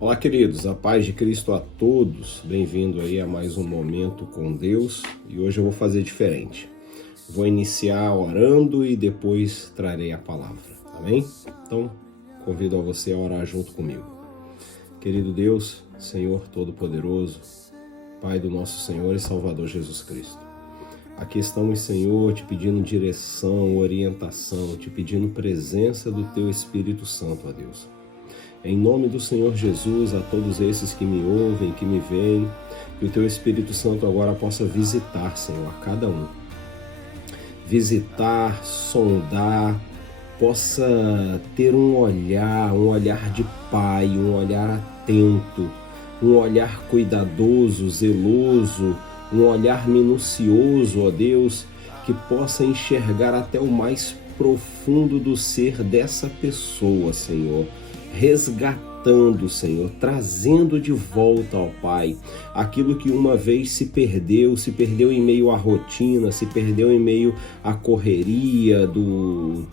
Olá, queridos, a paz de Cristo a todos. Bem-vindo aí a mais um Momento com Deus. E hoje eu vou fazer diferente. Vou iniciar orando e depois trarei a palavra, amém? Então, convido a você a orar junto comigo. Querido Deus, Senhor Todo-Poderoso, Pai do nosso Senhor e Salvador Jesus Cristo. Aqui estamos, Senhor, te pedindo direção, orientação, te pedindo presença do Teu Espírito Santo, ó Deus. Em nome do Senhor Jesus, a todos esses que me ouvem, que me veem, que o Teu Espírito Santo agora possa visitar, Senhor, a cada um. Visitar, sondar, possa ter um olhar de Pai, um olhar atento, um olhar cuidadoso, zeloso, um olhar minucioso, ó Deus, que possa enxergar até o mais profundo do ser dessa pessoa, Senhor. Resgatando, Senhor, trazendo de volta, ó Pai, aquilo que uma vez se perdeu em meio à rotina, se perdeu em meio à correria do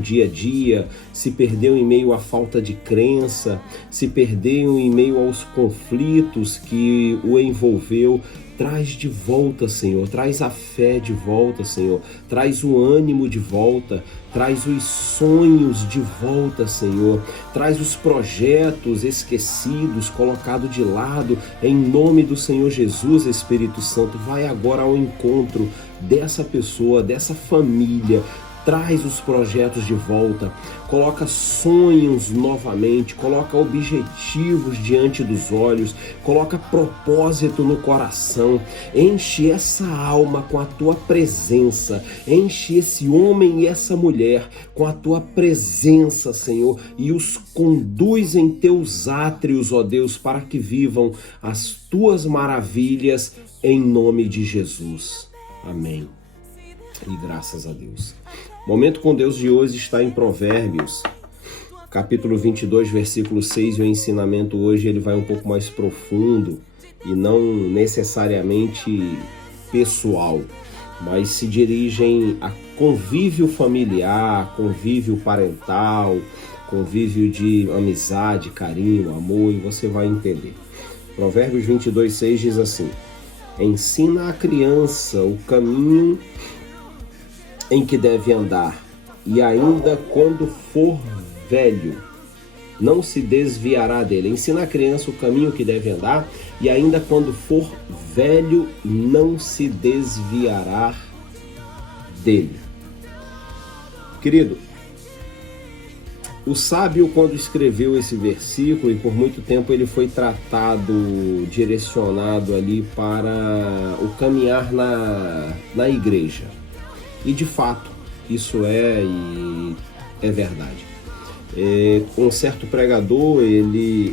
dia a dia, se perdeu em meio à falta de crença, se perdeu em meio aos conflitos que o envolveu. Traz de volta, Senhor, traz a fé de volta, Senhor, traz o ânimo de volta, traz os sonhos de volta, Senhor, traz os projetos esquecidos, colocados de lado, em nome do Senhor Jesus. Espírito Santo, vai agora ao encontro dessa pessoa, dessa família. Traz os projetos de volta, coloca sonhos novamente, coloca objetivos diante dos olhos, coloca propósito no coração, enche essa alma com a Tua presença, enche esse homem e essa mulher com a Tua presença, Senhor, e os conduz em Teus átrios, ó Deus, para que vivam as Tuas maravilhas, em nome de Jesus. Amém. E graças a Deus. Momento com Deus de hoje está em Provérbios, capítulo 22, versículo 6, e o ensinamento hoje ele vai um pouco mais profundo e não necessariamente pessoal, mas se dirigem a convívio familiar, convívio parental, convívio de amizade, carinho, amor, e você vai entender. Provérbios 22, 6 diz assim: ensina a criança o caminho em que deve andar, e ainda quando for velho, não se desviará dele. Ensina a criança o caminho que deve andar, e ainda quando for velho, não se desviará dele. Querido, o sábio, quando escreveu esse versículo, e por muito tempo ele foi tratado, direcionado ali para o caminhar na igreja. E de fato, isso é verdade. Um certo pregador, ele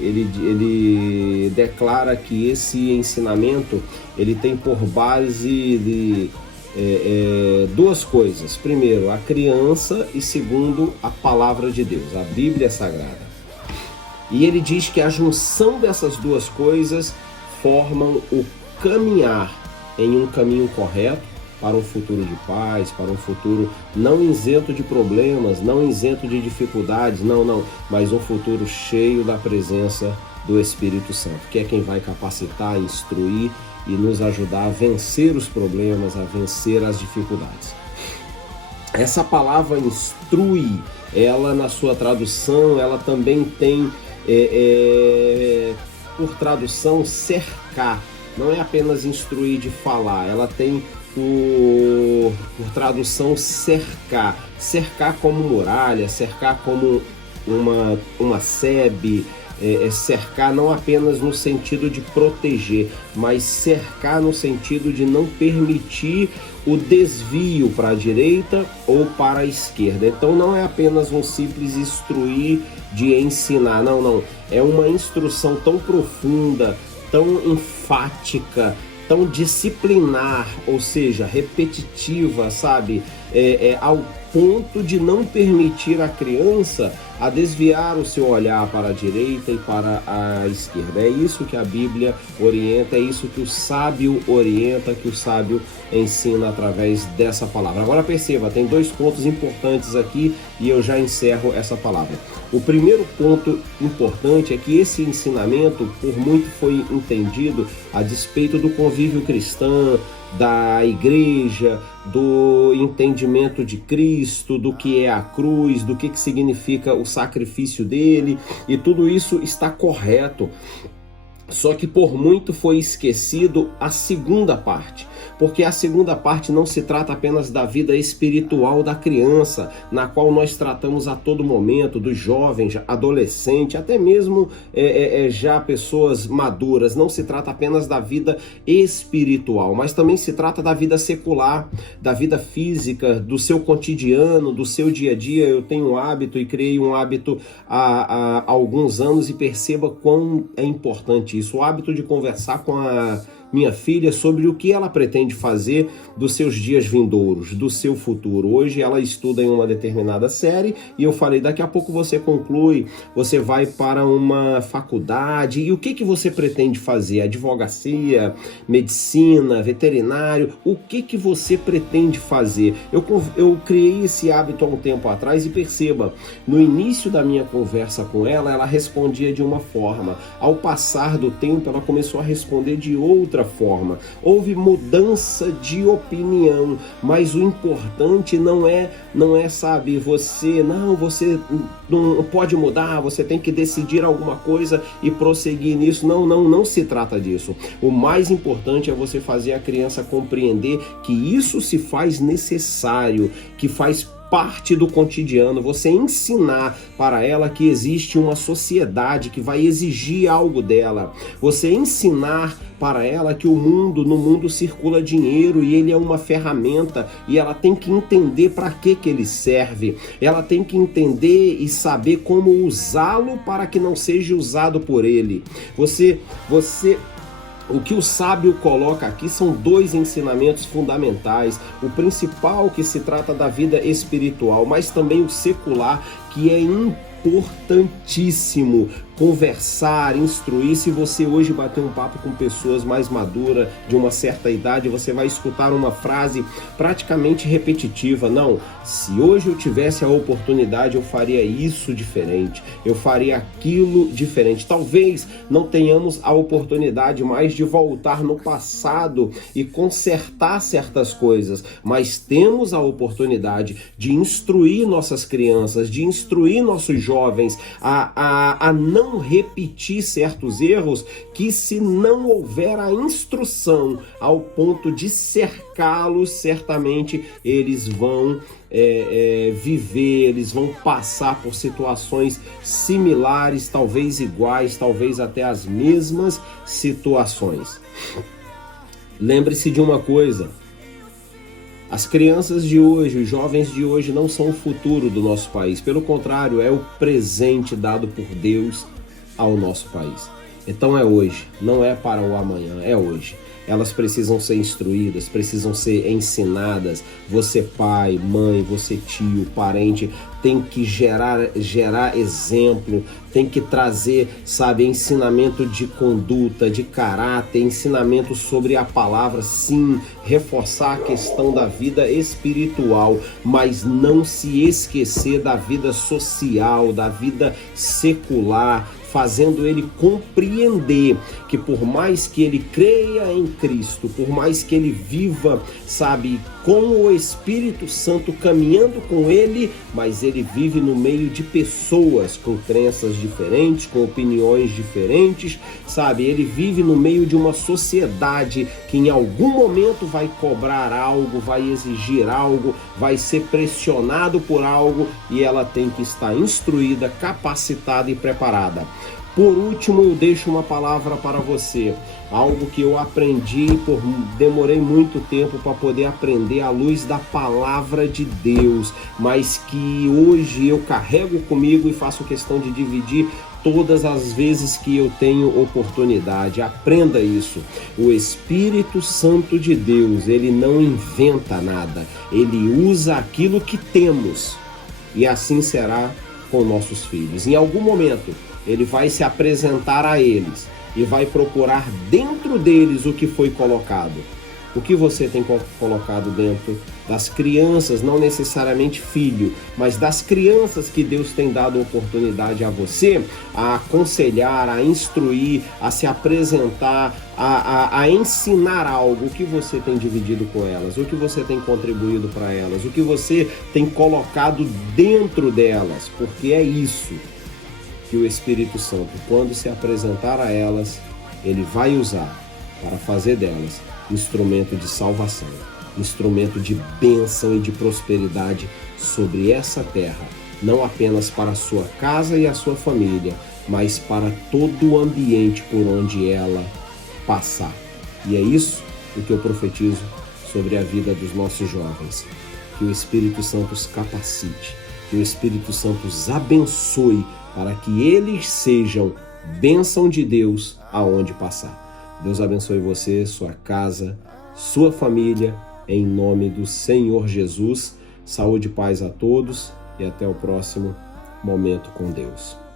declara que esse ensinamento ele tem por base duas coisas. Primeiro, a criança, e segundo, a palavra de Deus, a Bíblia Sagrada. E ele diz que a junção dessas duas coisas formam o caminhar em um caminho correto, para um futuro de paz, para um futuro não isento de problemas, não isento de dificuldades, não, mas um futuro cheio da presença do Espírito Santo, que é quem vai capacitar, instruir e nos ajudar a vencer os problemas, a vencer as dificuldades. Essa palavra instrui, ela na sua tradução, ela também tem por tradução cercar, não é apenas instruir de falar, ela tem por tradução cercar como muralha, cercar como uma sebe, cercar não apenas no sentido de proteger, mas cercar no sentido de não permitir o desvio para a direita ou para a esquerda. Então não é apenas um simples instruir de ensinar, não, é uma instrução tão profunda, tão enfática, tão disciplinar, ou seja, repetitiva, sabe? Ao ponto de não permitir a criança a desviar o seu olhar para a direita e para a esquerda. É isso que a Bíblia orienta, é isso que o sábio orienta, que o sábio ensina através dessa palavra. Agora perceba, tem 2 pontos importantes aqui e eu já encerro essa palavra. O primeiro ponto importante é que esse ensinamento, por muito foi entendido a despeito do convívio cristão, da igreja, do entendimento de Cristo, do que é a cruz, do que significa o sacrifício dele, e tudo isso está correto. Só que por muito foi esquecido a segunda parte, porque a segunda parte não se trata apenas da vida espiritual da criança, na qual nós tratamos a todo momento, dos jovens, adolescentes, até mesmo já pessoas maduras. Não se trata apenas da vida espiritual, mas também se trata da vida secular, da vida física, do seu cotidiano, do seu dia a dia. Eu tenho um hábito e criei um hábito há alguns anos, e perceba quão é importante isso, o hábito de conversar com a minha filha sobre o que ela pretende fazer dos seus dias vindouros, do seu futuro. Hoje ela estuda em uma determinada série e eu falei, daqui a pouco você conclui, você vai para uma faculdade, e o que você pretende fazer? Advocacia, medicina, veterinário, o que você pretende fazer? Eu criei esse hábito há um tempo atrás, e perceba, no início da minha conversa com ela, ela respondia de uma forma. Ao passar do tempo, ela começou a responder de outra forma. Houve mudança de opinião, mas o importante não é, sabe, você não pode mudar, você tem que decidir alguma coisa e prosseguir nisso. Não se trata disso. O mais importante é você fazer a criança compreender que isso se faz necessário, que faz parte do cotidiano, você ensinar para ela que existe uma sociedade que vai exigir algo dela, você ensinar para ela que no mundo circula dinheiro e ele é uma ferramenta, e ela tem que entender para que ele serve, ela tem que entender e saber como usá-lo para que não seja usado por ele. O que o sábio coloca aqui são 2 ensinamentos fundamentais. O principal, que se trata da vida espiritual, mas também o secular, que é importantíssimo. Conversar, instruir. Se você hoje bater um papo com pessoas mais maduras, de uma certa idade, você vai escutar uma frase praticamente repetitiva. Não, se hoje eu tivesse a oportunidade, eu faria isso diferente, eu faria aquilo diferente. Talvez não tenhamos a oportunidade mais de voltar no passado e consertar certas coisas, mas temos a oportunidade de instruir nossas crianças, de instruir nossos jovens a não repetir certos erros, que se não houver a instrução ao ponto de cercá-los, certamente eles vão viver, eles vão passar por situações similares, talvez iguais, talvez até as mesmas situações. Lembre-se de uma coisa: as crianças de hoje, os jovens de hoje não são o futuro do nosso país. Pelo contrário, é o presente dado por Deus ao nosso país. Então é hoje, não é para o amanhã, é hoje. Elas precisam ser instruídas, precisam ser ensinadas. Você pai, mãe, você tio, parente, tem que gerar exemplo, tem que trazer, sabe, ensinamento de conduta, de caráter, ensinamento sobre a palavra, sim, reforçar a questão da vida espiritual, mas não se esquecer da vida social, da vida secular, fazendo ele compreender que por mais que ele creia em Cristo, por mais que ele viva, sabe, com o Espírito Santo caminhando com ele, mas ele vive no meio de pessoas com crenças diferentes, com opiniões diferentes, sabe? Ele vive no meio de uma sociedade que em algum momento vai cobrar algo, vai exigir algo, vai ser pressionado por algo, e ela tem que estar instruída, capacitada e preparada. Por último, eu deixo uma palavra para você, algo que eu aprendi, demorei muito tempo para poder aprender à luz da palavra de Deus, mas que hoje eu carrego comigo e faço questão de dividir todas as vezes que eu tenho oportunidade. Aprenda isso. O Espírito Santo de Deus, ele não inventa nada. Ele usa aquilo que temos. E assim será com nossos filhos. Em algum momento, ele vai se apresentar a eles e vai procurar dentro deles o que foi colocado. O que você tem colocado dentro das crianças, não necessariamente filho, mas das crianças que Deus tem dado oportunidade a você, a aconselhar, a instruir, a se apresentar, a ensinar algo. O que você tem dividido com elas, o que você tem contribuído para elas, o que você tem colocado dentro delas, porque é isso que o Espírito Santo, quando se apresentar a elas, ele vai usar para fazer delas instrumento de salvação, instrumento de bênção e de prosperidade sobre essa terra, não apenas para a sua casa e a sua família, mas para todo o ambiente por onde ela passar. E é isso o que eu profetizo sobre a vida dos nossos jovens. Que o Espírito Santo os capacite, que o Espírito Santo os abençoe para que eles sejam bênção de Deus aonde passar. Deus abençoe você, sua casa, sua família, em nome do Senhor Jesus. Saúde e paz a todos e até o próximo Momento com Deus.